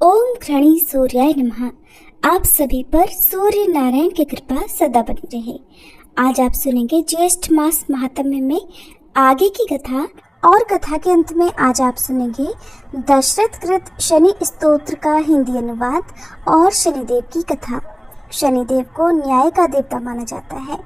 ओम घृणी सूर्याय नमः। आप सभी पर सूर्य नारायण की कृपा सदा बनी रहे। आज आप सुनेंगे ज्येष्ठ मास महात्म्य में आगे की कथा, और कथा के अंत में आज आप सुनेंगे दशरथ कृत शनि स्तोत्र का हिंदी अनुवाद और शनिदेव की कथा। शनिदेव को न्याय का देवता माना जाता है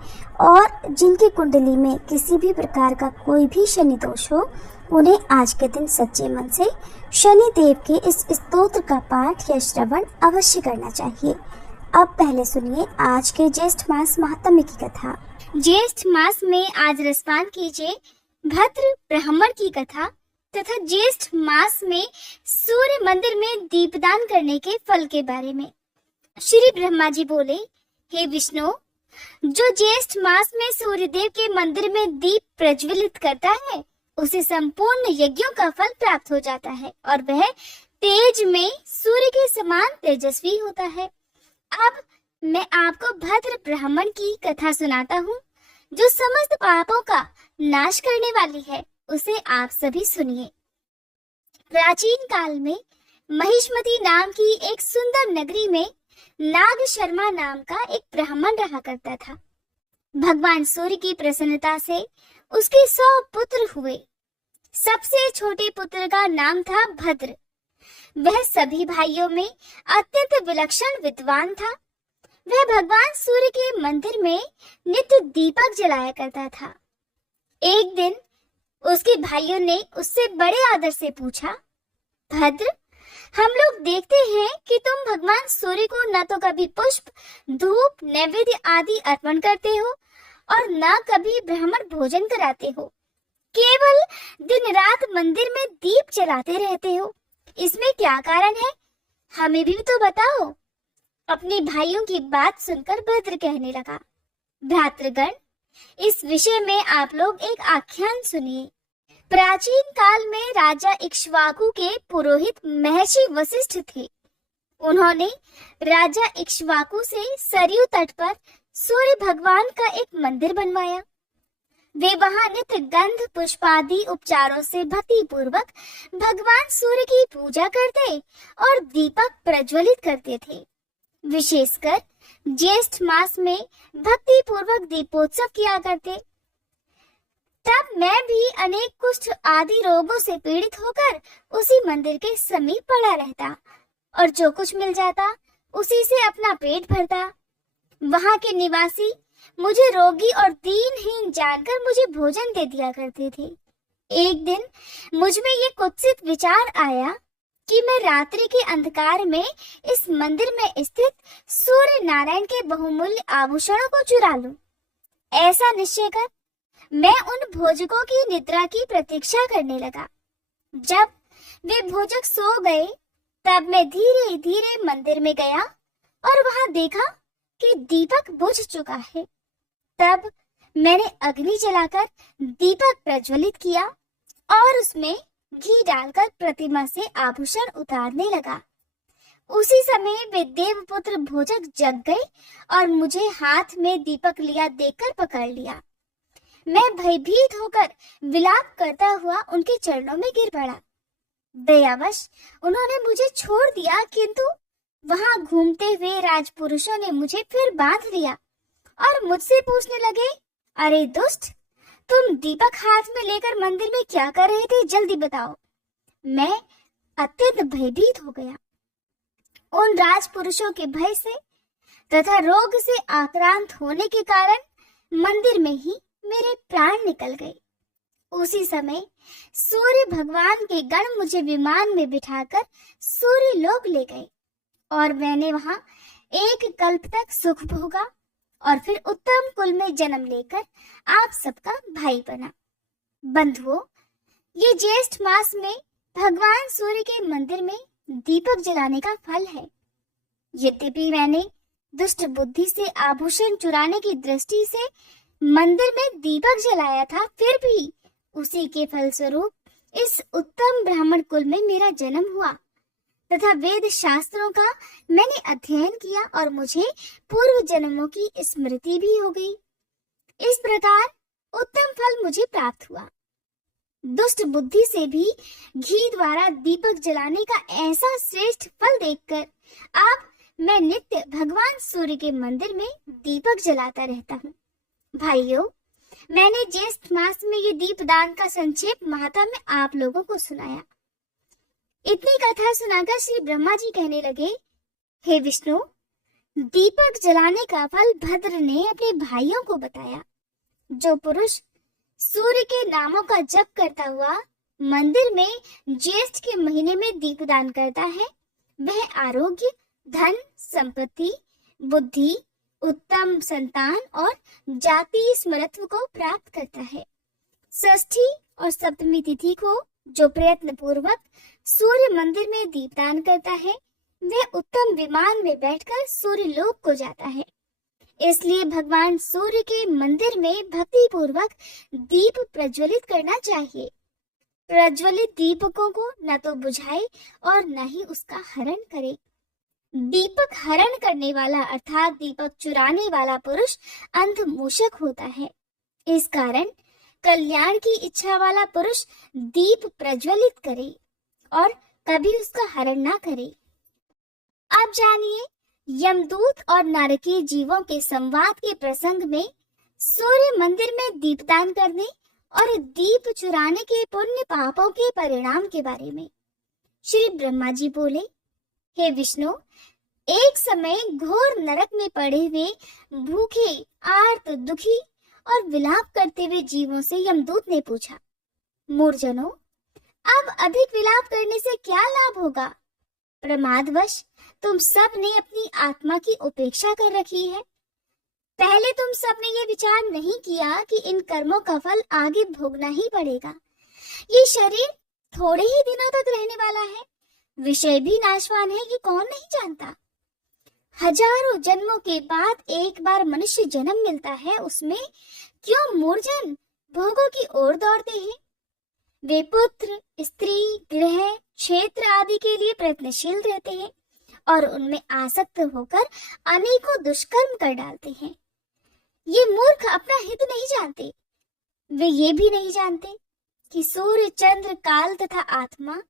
और जिनकी कुंडली में किसी भी प्रकार का कोई भी शनि दोष हो, उन्हें आज के दिन सच्चे मन से शनि देव के इस स्तोत्र का पाठ या श्रवण अवश्य करना चाहिए। अब पहले सुनिए आज के ज्येष्ठ मास महात्म्य की कथा। ज्येष्ठ मास में आज रसपान कीजिए भद्र ब्राह्मण की कथा तथा ज्येष्ठ मास में सूर्य मंदिर में दीपदान करने के फल के बारे में। श्री ब्रह्मा जी बोले, हे विष्णु, जो ज्येष्ठ मास में सूर्यदेव के मंदिर में दीप प्रज्वलित करता है उसे संपूर्ण यज्ञों का फल प्राप्त हो जाता है और वह तेज में सूर्य के समान तेजस्वी होता है। अब मैं आपको भद्र ब्राह्मण की कथा सुनाता हूँ जो समस्त पापों का नाश करने वाली है। उसे आप सभी सुनिए। प्राचीन काल में महिष्मती नाम की एक सुंदर नगरी में नाग शर्मा नाम का एक ब्राह्मण रहा करता था। भगवान सूर्य की प्रसन्नता से उसके 100 पुत्र हुए। सबसे छोटे पुत्र का नाम था भद्र। वह सभी भाइयों में अत्यंत विलक्षण विद्वान था। वह भगवान सूर्य के मंदिर में नित्य दीपक जलाया करता था। एक दिन उसके भाइयों ने उससे बड़े आदर से पूछा, भद्र, हम लोग देखते हैं कि तुम भगवान सूर्य को न तो कभी पुष्प, धूप, नैवेद्य आदि अर्पण करते हो और न कभी ब्राह्मण भोजन कराते हो। केवल दिन रात मंदिर में दीप जलाते रहते हो। इसमें क्या कारण है? हमें भी तो बताओ। अपने भाइयों की बात सुनकर भद्र कहने लगा, भ्रातृगण, इस विषय में आप लोग एक आख्यान सुनिए। प्राचीन काल में राजा इक्ष्वाकु के पुरोहित महर्षि वशिष्ठ थे। उन्होंने राजा इक्ष्वाकु से सरयू तट पर सूर्य भगवान का एक मंदिर बनवाया। वे वहां नित्य गंध पुष्पादि उपचारों से भक्ति पूर्वक भगवान सूर्य की पूजा करते और दीपक प्रज्वलित करते थे। विशेषकर ज्येष्ठ मास में भक्ति पूर्वक दीपोत्सव किया करते। तब मैं भी अनेक कुष्ठ आदि रोगों से पीड़ित होकर उसी मंदिर के समीप पड़ा रहता और जो कुछ मिल जाता उसी से अपना पेट भरता। वहां के निवासी मुझे रोगी और दीनहीन जानकर मुझे भोजन दे दिया करते थे। एक दिन मुझ में ये कुत्सित विचार आया कि मैं रात्रि के अंधकार में इस मंदिर में स्थित सूर्य नारायण के बहुमूल्य आभूषणों को चुरा लूं। ऐसा निश्चय कर मैं उन भोजकों की निद्रा की प्रतीक्षा करने लगा। जब वे भोजक सो गए तब मैं धीरे धीरे मंदिर में गया और वहां देखा कि दीपक बुझ चुका है। तब मैंने अग्नि जलाकर दीपक प्रज्वलित किया और उसमें घी डालकर प्रतिमा से आभूषण उतारने लगा। उसी समय वे देवपुत्र भोजक जग गए और मुझे हाथ में दीपक लिया देखकर पकड़ लिया। मैं भयभीत होकर विलाप करता हुआ उनके चरणों में गिर पड़ा। दयावश उन्होंने मुझे छोड़ दिया, किंतु वहां घूमते हुए राजपुरुषों ने मुझे फिर बांध लिया और मुझसे पूछने लगे, अरे दुष्ट, तुम दीपक हाथ में लेकर मंदिर में क्या कर रहे थे? जल्दी बताओ। मैं अत्यंत भयभीत हो गया। उन राजपुरुषों के भय से तथा रोग से आक्रांत होने के कारण मंदिर में ही मेरे प्राण निकल गए। उसी समय सूर्य भगवान के गण मुझे विमान में बिठाकर सूर्य लोक ले गए और मैंने वहां एक कल्प तक सुख भोगा और फिर उत्तम कुल में जन्म लेकर आप सबका भाई बना। बंधुओं, ये ज्येष्ठ मास में भगवान सूर्य के मंदिर में दीपक जलाने का फल है। यद्यपि मैंने दुष्ट बुद्धि से आभूषण चुराने की दृष्टि से मंदिर में दीपक जलाया था, फिर भी उसी के फलस्वरूप इस उत्तम ब्राह्मण कुल में मेरा जन्म हुआ तथा वेद शास्त्रों का मैंने अध्ययन किया और मुझे पूर्व जन्मों की स्मृति भी हो गई। इस प्रकार उत्तम फल मुझे प्राप्त हुआ। दुष्ट बुद्धि से भी घी द्वारा दीपक जलाने का ऐसा श्रेष्ठ फल फल देखकर अब मैं नित्य भगवान सूर्य के मंदिर में दीपक जलाता रहता हूँ। भाइयों, मैंने ज्येष्ठ मास में ये दीपदान का संक्षेप महात्म्य आप लोगों को सुनाया। इतनी कथा सुनाकर श्री ब्रह्मा जी कहने लगे, हे विष्णु, दीपक जलाने का फल भद्र ने अपने भाइयों को बताया। जो पुरुष सूर्य के नामों का जप करता हुआ मंदिर में ज्येष्ठ के महीने में दीपदान करता है, वह आरोग्य, धन, संपत्ति, बुद्धि, उत्तम संतान और जाति स्मृत्व को प्राप्त करता है। षष्ठी और सप्तमी तिथि को जो प्रयत्न पूर्वक सूर्य मंदिर में दीपदान करता है, वह उत्तम विमान में बैठकर सूर्य लोक को जाता है। इसलिए भगवान सूर्य के मंदिर में भक्ति पूर्वक दीप प्रज्वलित करना चाहिए। प्रज्वलित दीपकों को न तो बुझाए और न ही उसका हरण करे। दीपक हरण करने वाला अर्थात दीपक चुराने वाला पुरुष अंध मूषक होता है। इस कारण कल्याण की इच्छा वाला पुरुष दीप प्रज्वलित करे और कभी उसका हरण ना करे। अब जानिए, यमदूत और नारकीय जीवों के संवाद के प्रसंग में सूर्य मंदिर में दीपदान करने और दीप चुराने के पुण्य पापों के परिणाम के बारे में। श्री ब्रह्मा जी बोले, हे विष्णु, एक समय घोर नरक में पड़े हुए भूखे, आर्त, दुखी और विलाप करते हुए जीवों से यमदूत ने पूछा, मूर्जनों, अब अधिक विलाप करने से क्या लाभ होगा? प्रमादवश तुम सब ने अपनी आत्मा की उपेक्षा कर रखी है। पहले तुम सब ने ये विचार नहीं किया कि इन कर्मों का फल आगे भोगना ही पड़ेगा। ये शरीर थोड़े ही दिनों तक रहने वाला है, विषय भी नाशवान है, ये कौन नहीं जानता। हजारों जन्मों के बाद एक बार मनुष्य जन्म मिलता है, उसमें क्यों मूर्जन भोगों की ओर दौड़ते हैं? वे पुत्र, स्त्री, गृह, क्षेत्र आदि के लिए प्रयत्नशील रहते हैं और उनमें आसक्त होकर अनेकों दुष्कर्म कर डालते हैं। ये मूर्ख अपना हित नहीं जानते। वे ये भी नहीं जानते कि सूर्य, चंद्र, काल तथा आत्मा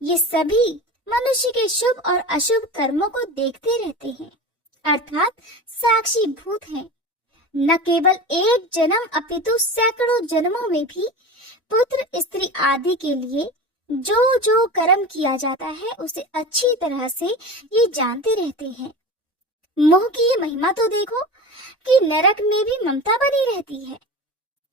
ये सभी मनुष्य के शुभ और अशुभ कर्मों को देखते रहते हैं, अर्थात साक्षी भूत हैं। न केवल एक जन्म अपितु सैकड़ों जन्मों में भी पुत्र, स्त्री आदि के लिए जो जो कर्म किया जाता है उसे अच्छी तरह से ये जानते रहते हैं। मोह की ये महिमा तो देखो कि नरक में भी ममता बनी रहती है।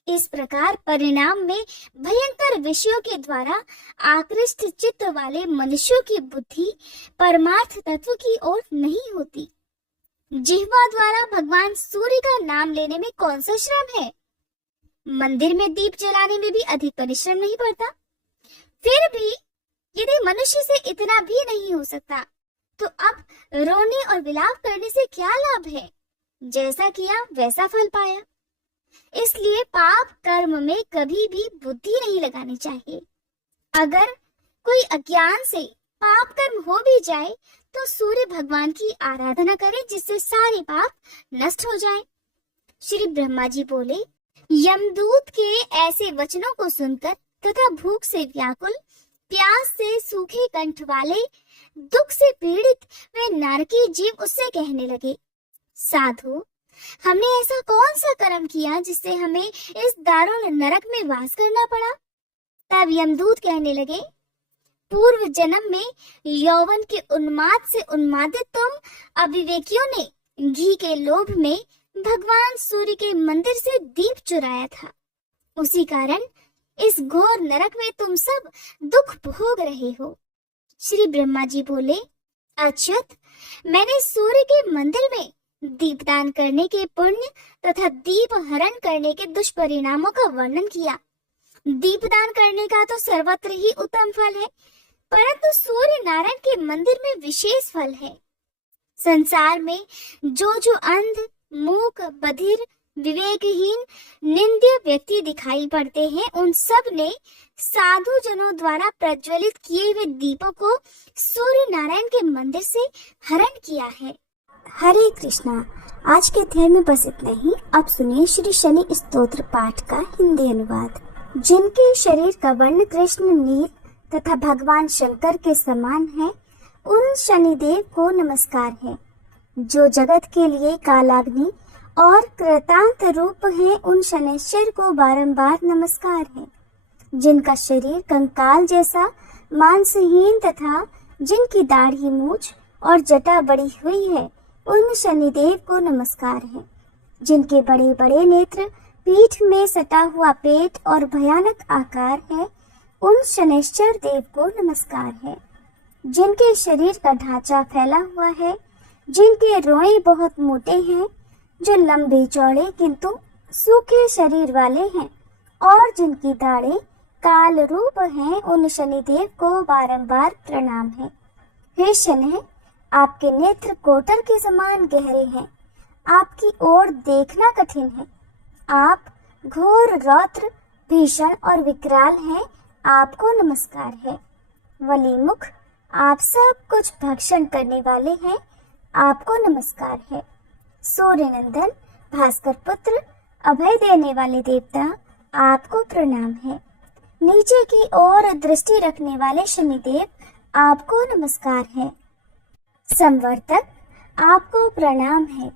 इस प्रकार परिणाम में भयंकर विषयों के द्वारा आकृष्ट चित्त वाले मनुष्यों की बुद्धि परमार्थ तत्व की ओर नहीं होती। जिह्वा द्वारा भगवान सूर्य का नाम लेने में कौन सा श्रम है? मंदिर में दीप जलाने में भी अधिक परिश्रम नहीं पड़ता। फिर भी यदि मनुष्य से इतना भी नहीं हो सकता, तो अब रोने और विलाप करने से क्या लाभ है? जैसा किया वैसा फल पाया। इसलिए पाप कर्म में कभी भी बुद्धि नहीं लगानी चाहिए। अगर कोई अज्ञान से पाप कर्म हो भी जाए तो सूर्य भगवान की आराधना करे, जिससे सारे पाप नष्ट हो जाए। श्री ब्रह्मा जी बोले, यमदूत के ऐसे वचनों को सुनकर तथा भूख से व्याकुल, प्यास से सूखे कंठ वाले, दुख से पीड़ित वे नारकीय जीव उससे कहने लगे, साधु, हमने ऐसा कौन सा कर्म किया जिससे हमें इस दारुण नरक में वास करना पड़ा? तब यमदूत कहने लगे, पूर्व जन्म में यौवन के उन्माद से उन्मादित तुम अविवेकियों ने घी के लोभ में भगवान सूर्य के मंदिर से दीप चुराया था। उसी कारण इस घोर नरक में तुम सब दुख भोग रहे हो। श्री ब्रह्मा जी बोले, अच्युत, मैंने सूर्य के मंदिर में दीपदान करने के पुण्य तथा दीप हरण करने के दुष्परिणामों का वर्णन किया। दीपदान करने का तो सर्वत्र ही उत्तम फल है, परंतु सूर्य नारायण के मंदिर में विशेष फल है। संसार में जो अंध, मूक, बधिर, विवेकहीन, निंद्य व्यक्ति दिखाई पड़ते हैं, उन सब ने साधु जनों द्वारा प्रज्वलित किए हुए दीपों को सूर्य नारायण के मंदिर से हरण किया है। हरे कृष्णा। आज के अध्याय में बस इतना ही। अब सुनिए श्री शनि स्तोत्र पाठ का हिंदी अनुवाद। जिनके शरीर का वर्ण कृष्ण नील तथा भगवान शंकर के समान है, उन शनिदेव को नमस्कार है। जो जगत के लिए कालाग्नि और कृतांत रूप है, उन शनैश्चर को बारंबार नमस्कार है। जिनका शरीर कंकाल जैसा मांसहीन तथा जिनकी दाढ़ी मूछ और जटा बड़ी हुई है, उन शनिदेव को नमस्कार है। जिनके बड़े बड़े नेत्र, पीठ में सटा हुआ पेट और भयानक आकार है, उन शनैश्चर देव को नमस्कार है। जिनके शरीर का ढांचा फैला हुआ है, जिनके रोए बहुत मोटे हैं, जो लंबे चौड़े किंतु सूखे शरीर वाले हैं और जिनकी दाढ़ें काल रूप हैं, उन शनिदेव को बारंबार प्रणाम है। हे शनि, आपके नेत्र कोटर के समान गहरे हैं, आपकी ओर देखना कठिन है। आप घोर रौद्र, भीषण और विकराल हैं, आपको नमस्कार है। वली मुख, आप सब कुछ भक्षण करने वाले हैं, आपको नमस्कार है। सूर्य नंदन, भास्कर पुत्र, अभय देने वाले देवता, आपको प्रणाम है। नीचे की ओर दृष्टि रखने वाले शनिदेव, आपको नमस्कार है। संवर्तक, आपको प्रणाम है।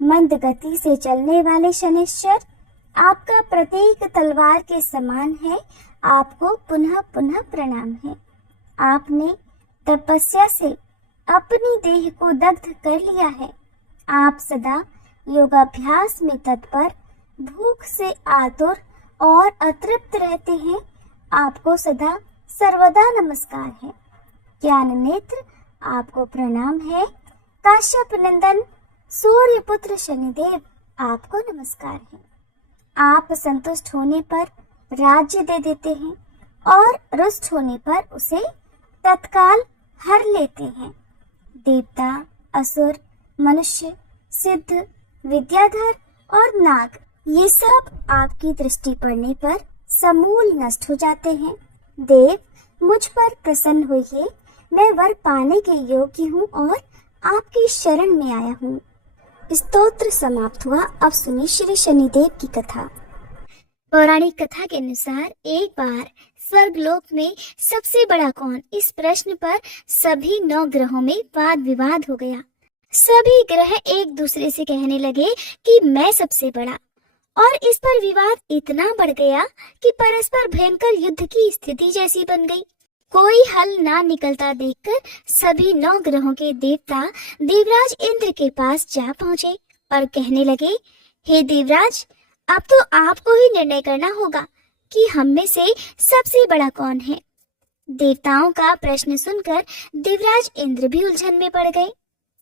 मंद गति से चलने वाले शनैश्चर, आपका प्रतीक तलवार के समान है, आपको पुनः पुनः प्रणाम है। आपने तपस्या से अपनी देह को दग्ध कर लिया है। आप सदा योगाभ्यास में तत्पर, भूख से आतुर और अतृप्त रहते हैं, आपको सदा सर्वदा नमस्कार है। ज्ञान नेत्र, आपको प्रणाम है। काश्यप नंदन, सूर्य पुत्र शनिदेव, आपको नमस्कार है। आप संतुष्ट होने पर राज्य दे देते हैं और रुष्ट होने पर उसे तत्काल हर लेते हैं। देवता, असुर, मनुष्य, सिद्ध, विद्याधर और नाग, ये सब आपकी दृष्टि पड़ने पर समूल नष्ट हो जाते हैं। देव, मुझ पर प्रसन्न होइए, मैं वर पाने के योग्य हूँ और आपकी शरण में आया हूँ। स्तोत्र समाप्त हुआ। अब सुनिए श्री शनिदेव की कथा। पौराणिक कथा के अनुसार एक बार स्वर्गलोक में सबसे बड़ा कौन, इस प्रश्न पर सभी 9 ग्रहों में वाद विवाद हो गया। सभी ग्रह एक दूसरे से कहने लगे कि मैं सबसे बड़ा, और इस पर विवाद इतना बढ़ गया कि परस्पर भयंकर युद्ध की स्थिति जैसी बन गई। कोई हल ना निकलता देखकर सभी 9 ग्रहों के देवता देवराज इंद्र के पास जा पहुंचे और कहने लगे, हे देवराज, अब तो आपको ही निर्णय करना होगा कि हम में से सबसे बड़ा कौन है। देवताओं का प्रश्न सुनकर देवराज इंद्र भी उलझन में पड़ गए।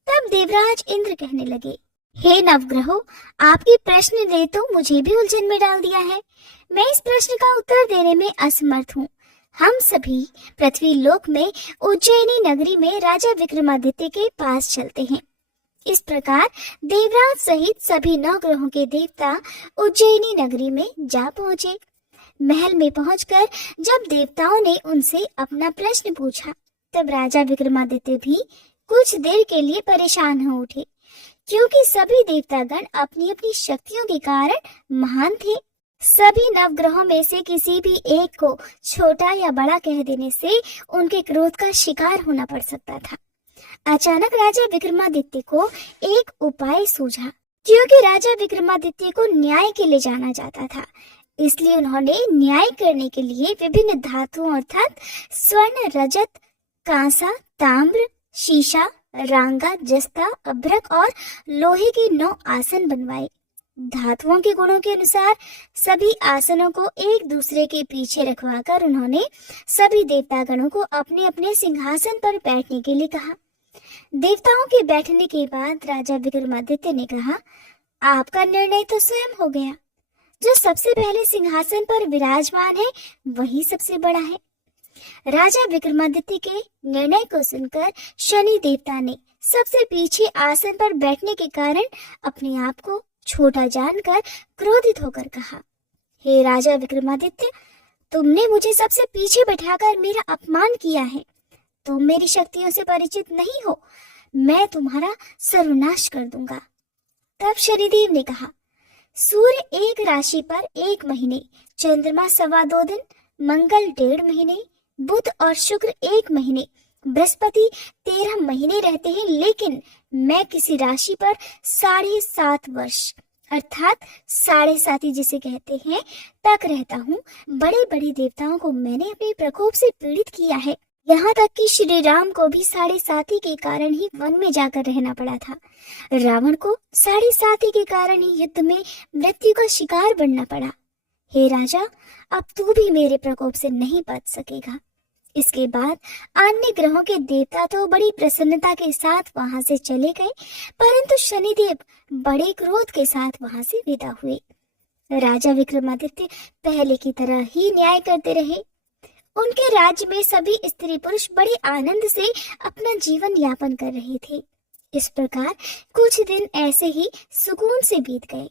तब देवराज इंद्र कहने लगे, हे नवग्रहों, आपके प्रश्न ने तो मुझे भी उलझन में डाल दिया है। मैं इस प्रश्न का उत्तर देने में असमर्थ हूँ। हम सभी पृथ्वी लोक में उज्जैनी नगरी में राजा विक्रमादित्य के पास चलते हैं। इस प्रकार देवराज सहित सभी 9 ग्रहों के देवता उज्जैनी नगरी में जा पहुंचे। महल में पहुंचकर जब देवताओं ने उनसे अपना प्रश्न पूछा, तब राजा विक्रमादित्य भी कुछ देर के लिए परेशान हो उठे, क्योंकि सभी देवतागण अपनी अपनी शक्तियों के कारण महान थे। सभी नवग्रहों में से किसी भी एक को छोटा या बड़ा कह देने से उनके क्रोध का शिकार होना पड़ सकता था। अचानक राजा विक्रमादित्य को एक उपाय सूझा, क्योंकि राजा विक्रमादित्य को न्याय के लिए जाना जाता था, इसलिए उन्होंने न्याय करने के लिए विभिन्न धातुओं अर्थात स्वर्ण, रजत, कांसा, ताम्र, शीशा, रांगा, जस्ता, अभ्रक और लोहे के 9 आसन बनवाए। धातुओं के गुणों के अनुसार सभी आसनों को एक दूसरे के पीछे रखवाकर उन्होंने सभी देवतागणों को अपने अपने सिंहासन पर बैठने के लिए कहा। देवताओं के बैठने के बाद राजा विक्रमादित्य ने कहा, आपका निर्णय तो स्वयं हो गया। जो सबसे पहले सिंहासन पर विराजमान है वही सबसे बड़ा है। राजा विक्रमादित्य के निर्णय को सुनकर शनि देवता ने सबसे पीछे आसन पर बैठने के कारण अपने आप को छोटा जानकर क्रोधित होकर कहा, हे राजा विक्रमादित्य, तुमने मुझे सबसे पीछे बैठाकर मेरा अपमान किया है। तुम मेरी शक्तियों से परिचित नहीं हो, मैं तुम्हारा सर्वनाश कर दूंगा। तब शनिदेव ने कहा, सूर्य एक राशि पर 1 महीने, चंद्रमा 2.25 दिन, मंगल 1.5 महीने, बुध और शुक्र 1 महीने, बृहस्पति 13 महीने रहते हैं, लेकिन मैं किसी राशि पर 7.5 वर्ष अर्थात 7.5 जिसे कहते हैं तक रहता हूँ। बड़े बड़े देवताओं को मैंने अपने प्रकोप से पीड़ित किया है। यहाँ तक कि श्री राम को भी 7.5 के कारण ही वन में जाकर रहना पड़ा था। रावण को 7.5 के कारण ही युद्ध में मृत्यु का शिकार बनना पड़ा। हे राजा, अब तू भी मेरे प्रकोप से नहीं बच सकेगा। इसके बाद अन्य ग्रहों के देवता तो बड़ी प्रसन्नता के साथ वहां से चले गए, परंतु शनिदेव बड़े क्रोध के साथ वहां से विदा हुए। राजा विक्रमादित्य पहले की तरह ही न्याय करते रहे। उनके राज्य में सभी स्त्री पुरुष बड़े आनंद से अपना जीवन यापन कर रहे थे। इस प्रकार कुछ दिन ऐसे ही सुकून से बीत गए,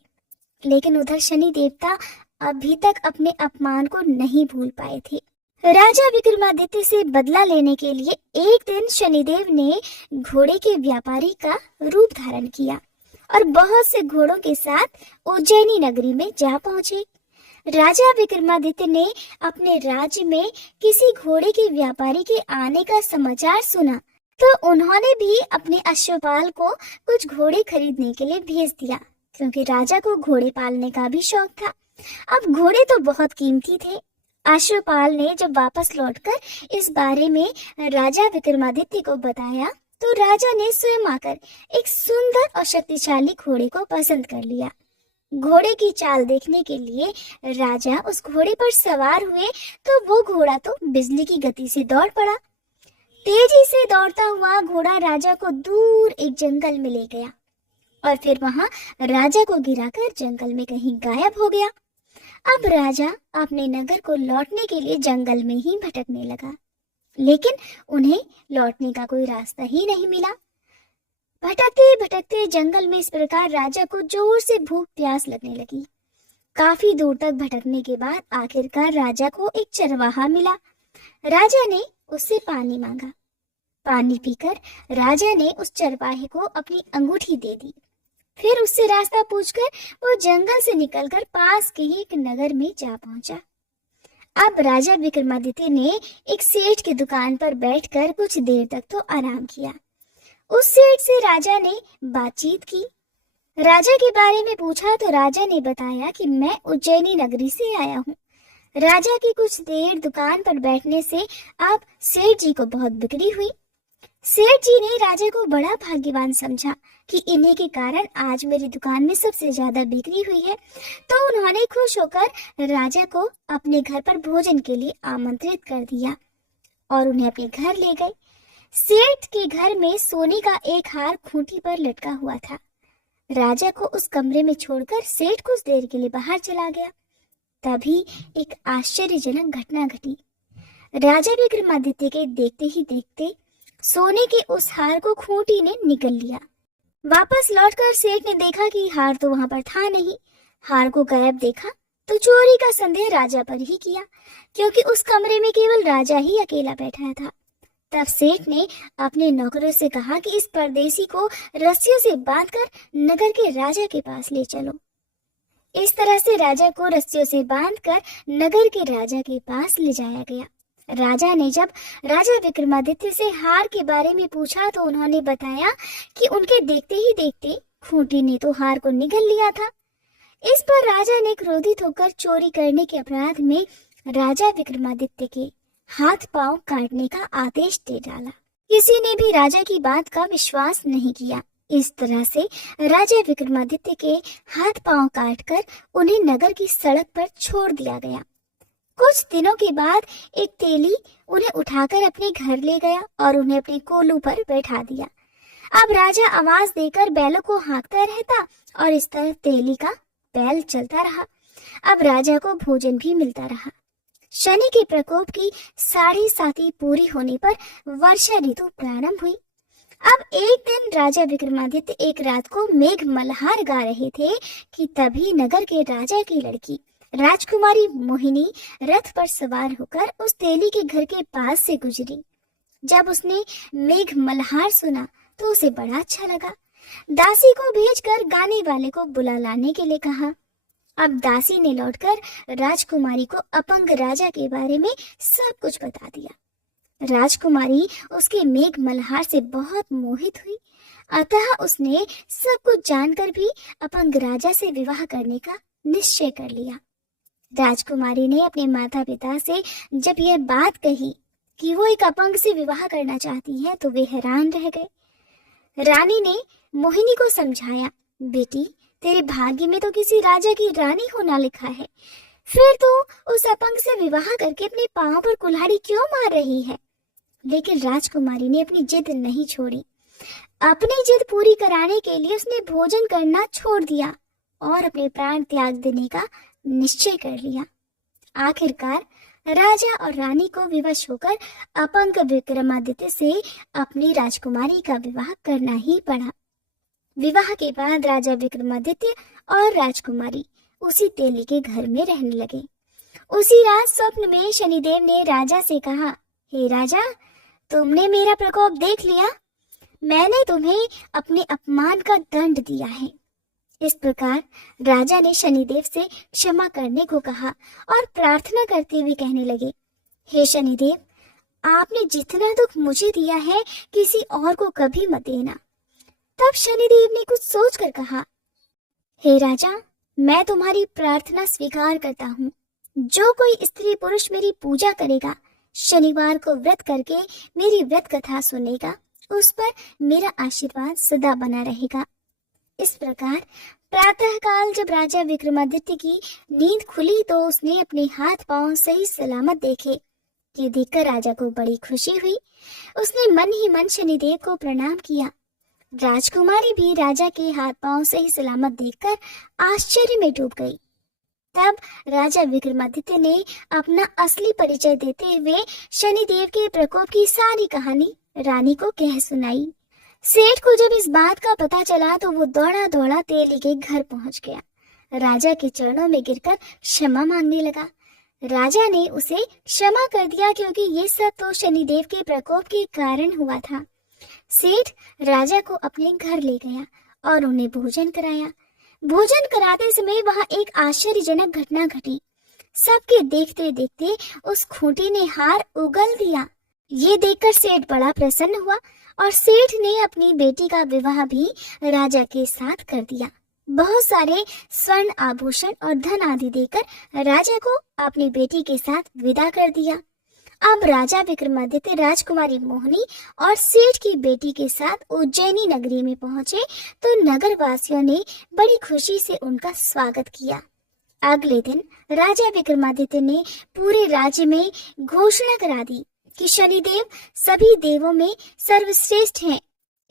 लेकिन उधर शनि देवता अभी तक अपने अपमान को नहीं भूल पाए थे। राजा विक्रमादित्य से बदला लेने के लिए एक दिन शनिदेव ने घोड़े के व्यापारी का रूप धारण किया और बहुत से घोड़ों के साथ उज्जैनी नगरी में जा पहुंचे। राजा विक्रमादित्य ने अपने राज्य में किसी घोड़े के व्यापारी के आने का समाचार सुना, तो उन्होंने भी अपने अश्वपाल को कुछ घोड़े खरीदने के लिए भेज दिया, क्योंकि राजा को घोड़े पालने का भी शौक था। अब घोड़े तो बहुत कीमती थे। अश्वपाल ने जब वापस लौटकर इस बारे में राजा विक्रमादित्य को बताया, तो राजा ने स्वयं आकर एक सुंदर और शक्तिशाली घोड़े को पसंद कर लिया। घोड़े की चाल देखने के लिए राजा उस घोड़े पर सवार हुए, तो वो घोड़ा तो बिजली की गति से दौड़ पड़ा। तेजी से दौड़ता हुआ घोड़ा राजा को दूर एक जंगल में ले गया और फिर वहां राजा को गिराकर जंगल में कहीं गायब हो गया। अब राजा अपने नगर को लौटने के लिए जंगल में ही भटकने लगा, लेकिन उन्हें लौटने का कोई रास्ता ही नहीं मिला। भटकते भटकते जंगल में इस प्रकार राजा को जोर से भूख प्यास लगने लगी। काफी दूर तक भटकने के बाद आखिरकार राजा को एक चरवाहा मिला। राजा ने उससे पानी मांगा। पानी पीकर राजा ने उस चरवाहे को अपनी अंगूठी दे दी। फिर उससे रास्ता पूछकर वो जंगल से निकलकर पास के ही एक नगर में जा पहुंचा। अब राजा विक्रमादित्य ने एक सेठ की दुकान पर बैठकर कुछ देर तक तो आराम किया। उस सेठ से राजा ने बातचीत की। राजा के बारे में पूछा तो राजा ने बताया कि मैं उज्जैनी नगरी से आया हूँ। राजा की कुछ देर दुकान पर बैठने से अब सेठ जी को बहुत बिक्री हुई। सेठ जी ने राजा को बड़ा भाग्यवान समझा कि इन्हीं के कारण आज मेरी दुकान में सबसे ज्यादा बिक्री हुई है, तो उन्होंने खुश होकर राजा को अपने घर पर भोजन के लिए आमंत्रित कर दिया और उन्हें अपने घर ले गए। सेठ के घर में सोने का एक हार खूंटी पर लटका हुआ था। राजा को उस कमरे में छोड़कर सेठ कुछ देर के लिए बाहर चला गया। तभी एक आश्चर्यजनक घटना घटी। राजा विक्रमादित्य के देखते ही देखते सोने के उस हार को खूंटी ने निगल लिया। वापस लौटकर सेठ ने देखा कि हार तो वहां पर था नहीं। हार को गायब देखा तो चोरी का संदेह राजा पर ही किया, क्योंकि उस कमरे में केवल राजा ही अकेला बैठा था। तब सेठ ने अपने नौकरों से कहा कि इस परदेसी को रस्सियों से बांधकर नगर के राजा के पास ले चलो। इस तरह से राजा को रस्सियों से बांधकर नगर के राजा के पास ले जाया गया। राजा ने जब राजा विक्रमादित्य से हार के बारे में पूछा तो उन्होंने बताया कि उनके देखते ही देखते खूंटी ने तो हार को निगल लिया था। इस पर राजा ने क्रोधित होकर चोरी करने के अपराध में राजा विक्रमादित्य के हाथ पांव काटने का आदेश दे डाला। किसी ने भी राजा की बात का विश्वास नहीं किया। इस तरह से राजा विक्रमादित्य के हाथ पांव काटकर उन्हें नगर की सड़क पर छोड़ दिया गया। कुछ दिनों के बाद एक तेली उन्हें उठाकर अपने घर ले गया और उन्हें अपने कोलू पर बैठा दिया। अब राजा आवाज देकर बैलों को हाँकता रहता और इस तरह तेली का बैल चलता रहा। अब राजा को भोजन भी मिलता रहा। शनि के प्रकोप की 7.5 पूरी होने पर वर्षा ऋतु प्रारंभ हुई। अब एक दिन राजा विक्रमादित्य एक रात को मेघ मल्हार गा रहे थे कि तभी नगर के राजा की लड़की राजकुमारी मोहिनी रथ पर सवार होकर उस तेली के घर के पास से गुजरी। जब उसने मेघ मल्हार सुना तो उसे बड़ा अच्छा लगा। दासी को भेजकर गाने वाले को बुला लाने के लिए कहा। अब दासी ने लौटकर राजकुमारी को अपंग राजा के बारे में सब कुछ बता दिया। राजकुमारी उसके मेघ मल्हार से बहुत मोहित हुई, अतः उसने सब कुछ जानकर भी अपंग राजा से विवाह करने का निश्चय कर लिया। राजकुमारी ने अपने माता पिता से जब यह बात कही कि वो एक अपंग से विवाह करना चाहती है तो वे हैरान रह गए। रानी ने मोहिनी को समझाया, बेटी तेरे भाग्य में तो किसी राजा की रानी होना लिखा है, फिर तो उस अपंग से विवाह करके अपने पांव पर कुल्हाड़ी क्यों मार रही है। लेकिन राजकुमारी ने अपनी जिद नहीं छोड़ी। अपनी जिद पूरी कराने के लिए उसने भोजन करना छोड़ दिया और अपने प्राण त्याग देने का निश्चय कर लिया। आखिरकार राजा और रानी को विवश होकर अपंग विक्रमादित्य से अपनी राजकुमारी का विवाह करना ही पड़ा। विवाह के बाद राजा विक्रमादित्य और राजकुमारी उसी तेली के घर में रहने लगे। उसी रात स्वप्न में शनिदेव ने राजा से कहा, हे राजा, तुमने मेरा प्रकोप देख लिया, मैंने तुम्हें अपने अपमान का दंड दिया है। इस प्रकार राजा ने शनिदेव से क्षमा करने को कहा और प्रार्थना करते हुए कहने लगे, हे शनिदेव, आपने जितना दुख मुझे दिया है किसी और को कभी मत देना। तब शनिदेव ने कुछ सोचकर कहा, हे राजा, मैं तुम्हारी प्रार्थना स्वीकार करता हूँ। जो कोई स्त्री पुरुष मेरी पूजा करेगा, शनिवार को व्रत करके मेरी व्रत कथा सुनेगा, उस पर मेरा आशीर्वाद सदा बना रहेगा। इस प्रकार प्रातः काल जब राजा विक्रमादित्य की नींद खुली तो उसने अपने हाथ पांव सही सलामत देखे। ये देखकर राजा को बड़ी खुशी हुई। उसने मन ही मन शनिदेव को प्रणाम किया। राजकुमारी भी राजा के हाथ पांव सही सलामत देखकर आश्चर्य में डूब गई। तब राजा विक्रमादित्य ने अपना असली परिचय देते हुए शनिदेव के प्रकोप की सारी कहानी रानी को कह सुनाई। सेठ को जब इस बात का पता चला तो वो दौड़ा दौड़ा तेली के घर पहुंच गया। राजा के चरणों में गिरकर क्षमा मांगने लगा। राजा ने उसे क्षमा कर दिया क्योंकि ये सब तो शनिदेव के प्रकोप के कारण हुआ था। सेठ राजा को अपने घर ले गया और उन्हें भोजन कराया। भोजन कराते समय वहां एक आश्चर्यजनक घटना घटी। सबके देखते देखते उस खूंटी ने हार उगल दिया। ये देखकर सेठ बड़ा प्रसन्न हुआ और सेठ ने अपनी बेटी का विवाह भी राजा के साथ कर दिया। बहुत सारे स्वर्ण आभूषण और धन आदि देकर राजा को अपनी बेटी के साथ विदा कर दिया। अब राजा विक्रमादित्य राजकुमारी मोहिनी और सेठ की बेटी के साथ उज्जैनी नगरी में पहुंचे तो नगर वासियों ने बड़ी खुशी से उनका स्वागत किया। अगले दिन राजा विक्रमादित्य ने पूरे राज्य में घोषणा करा दी कि शनिदेव सभी देवों में सर्वश्रेष्ठ हैं,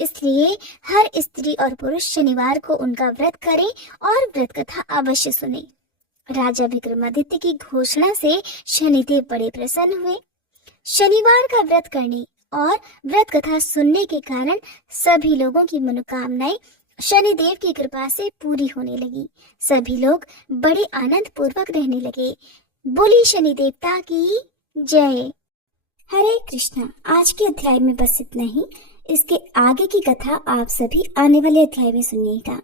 इसलिए हर स्त्री और पुरुष शनिवार को उनका व्रत करें और व्रत कथा अवश्य सुने। राजा विक्रमादित्य की घोषणा से शनिदेव बड़े प्रसन्न हुए। शनिवार का व्रत करने और व्रत कथा सुनने के कारण सभी लोगों की मनोकामनाएं शनिदेव की कृपा से पूरी होने लगी। सभी लोग बड़े आनंद पूर्वक रहने लगे। बोली शनि देवता की जय। हरे कृष्णा। आज के अध्याय में बस इतना ही। इसके आगे की कथा आप सभी आने वाले अध्याय में सुनिएगा।